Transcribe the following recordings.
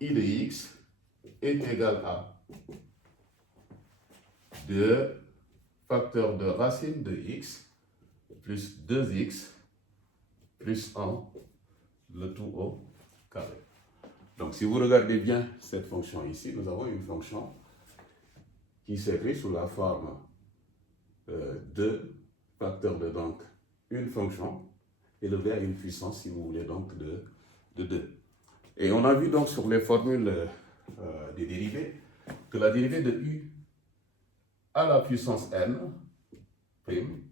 I de x est égal à 2 facteur de racine de x plus 2x plus 1, le tout au carré. Donc, si vous regardez bien cette fonction ici, nous avons une fonction qui s'écrit sous la forme de facteur de donc une fonction élevée à une puissance, si vous voulez, donc de 2. Et on a vu donc sur les formules des dérivés que la dérivée de u à la puissance n prime,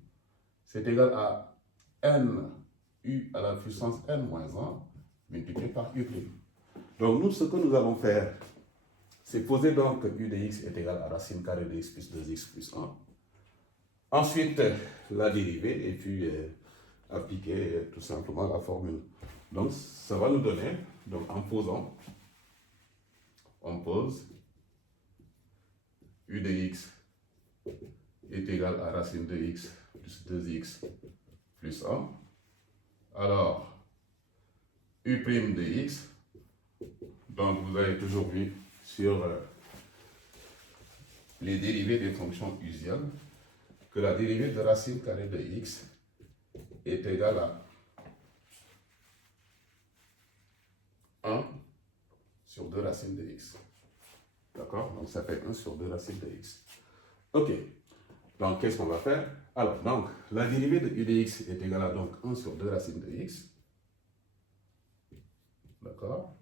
c'est égal à n u à la puissance n moins 1 multiplié par u prime. Donc nous, ce que nous allons faire, c'est poser donc u de x est égal à racine carrée de x plus 2x plus 1. Ensuite, la dérivée et puis appliquer tout simplement la formule. Donc ça va nous donner, donc en posant, on pose u de x est égal à racine de x plus 2x plus 1. Alors, u' de x, donc vous avez toujours vu sur les dérivés des fonctions usuelles que la dérivée de racine carrée de x est égale à 1 sur 2 racines de x. D'accord? Donc ça fait 1 sur 2 racines de x. Ok. Donc qu'est-ce qu'on va faire? Alors, donc, la dérivée de u de x est égale à donc 1 sur 2 racines de x. D'accord?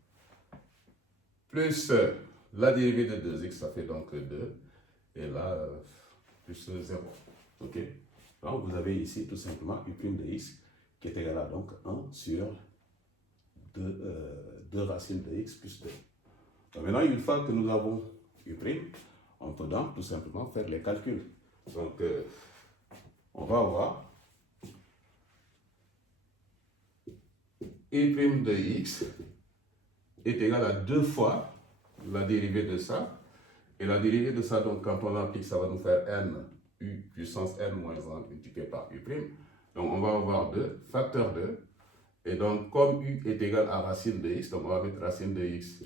Plus la dérivée de 2x, ça fait donc 2. Et là, plus 0. Ok? Donc vous avez ici tout simplement u' de x qui est égal à donc 1 sur 2 racines de x plus 2. Donc maintenant, une fois que nous avons u', on peut donc tout simplement faire les calculs. Donc, on va avoir u' de x est égal à 2 fois la dérivée de ça. Et la dérivée de ça, donc quand on l'applique, ça va nous faire n u puissance n moins 1 multiplié par u'. Donc on va avoir 2, facteur 2. Et donc comme u est égal à racine de x, donc on va mettre racine de x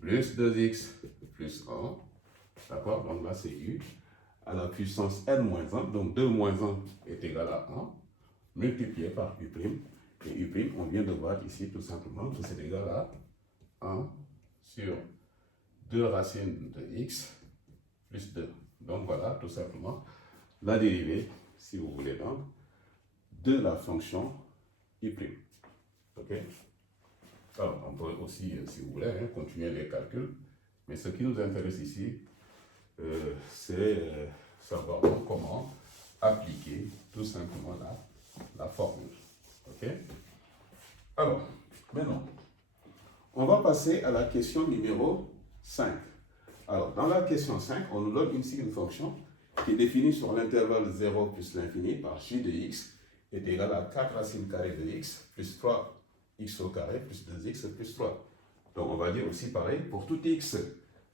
plus 2x plus 1. D'accord? Donc là c'est u à la puissance n moins 1. Donc 2 moins 1 est égal à 1 multiplié par u'. Et u', on vient de voir ici tout simplement que c'est égal à 1 sur 2 racines de x plus 2. Donc voilà tout simplement la dérivée, si vous voulez donc, de la fonction u'. Ok? Alors on peut aussi, si vous voulez, continuer les calculs, mais ce qui nous intéresse ici, c'est savoir donc comment appliquer tout simplement la formule. Ok? Alors, maintenant, on va passer à la question numéro 5. Alors, dans la question 5, on nous donne ici une fonction qui est définie sur l'intervalle 0 plus l'infini par j de x est égal à 4 racines carrées de x plus 3x au carré plus 2x plus 3. Donc, on va dire aussi pareil, pour tout x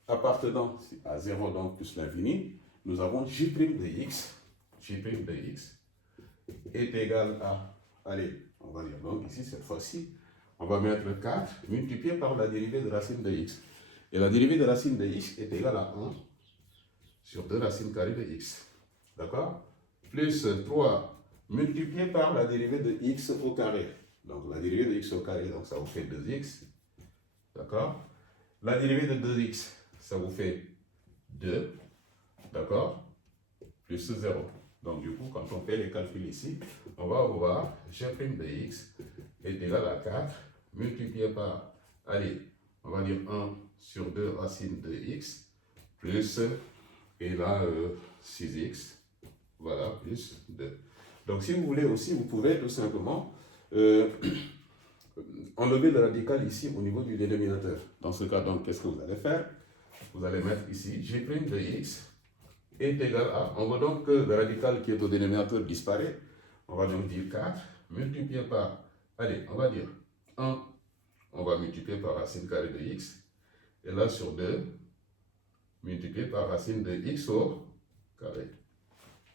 appartenant à 0 donc plus l'infini, nous avons j' de x est égal à, allez, on va dire donc ici, cette fois-ci, on va mettre 4 multiplié par la dérivée de racine de x. Et la dérivée de racine de x est égale à 1 sur 2 racines carrées de x. D'accord? Plus 3 multiplié par la dérivée de x au carré. Donc la dérivée de x au carré, donc ça vous fait 2x. D'accord? La dérivée de 2x, ça vous fait 2. D'accord? Plus 0. Donc du coup, quand on fait les calculs ici, on va voir g' de x est égal à 4 multiplié par, allez, on va dire 1 sur 2 racines de x plus, et là 6x, voilà, plus 2. Donc si vous voulez aussi, vous pouvez tout simplement enlever le radical ici au niveau du dénominateur. Dans ce cas, donc, qu'est-ce que vous allez faire? Vous allez mettre ici g' de x est égal à, on voit donc que le radical qui est au dénominateur disparaît. On va donc dire 4 multiplié par, allez, on va dire 1, on va multiplier par racine carrée de x. Et là sur 2, multiplié par racine de x au carré.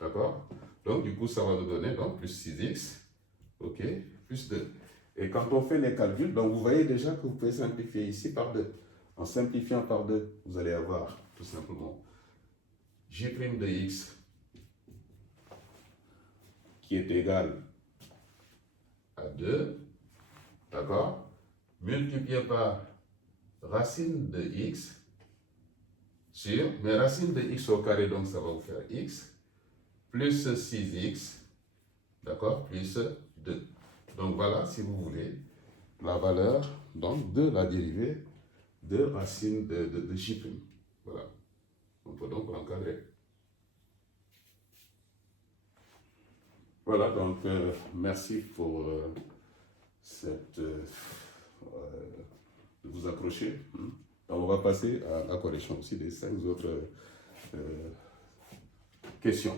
D'accord? Donc du coup, ça va nous donner donc plus 6x, ok, plus 2. Et quand on fait les calculs, donc vous voyez déjà que vous pouvez simplifier ici par 2. En simplifiant par 2, vous allez avoir tout simplement J' de x qui est égal à 2, d'accord, multiplié par racine de x sur, mais racine de x au carré, donc ça va vous faire x, plus 6x, d'accord, plus 2. Donc voilà, si vous voulez, la valeur donc, de la dérivée de racine de J'. Voilà. On peut donc l'encadrer. Voilà, donc merci pour de vous approcher. On va passer à la correction aussi des 5 autres questions.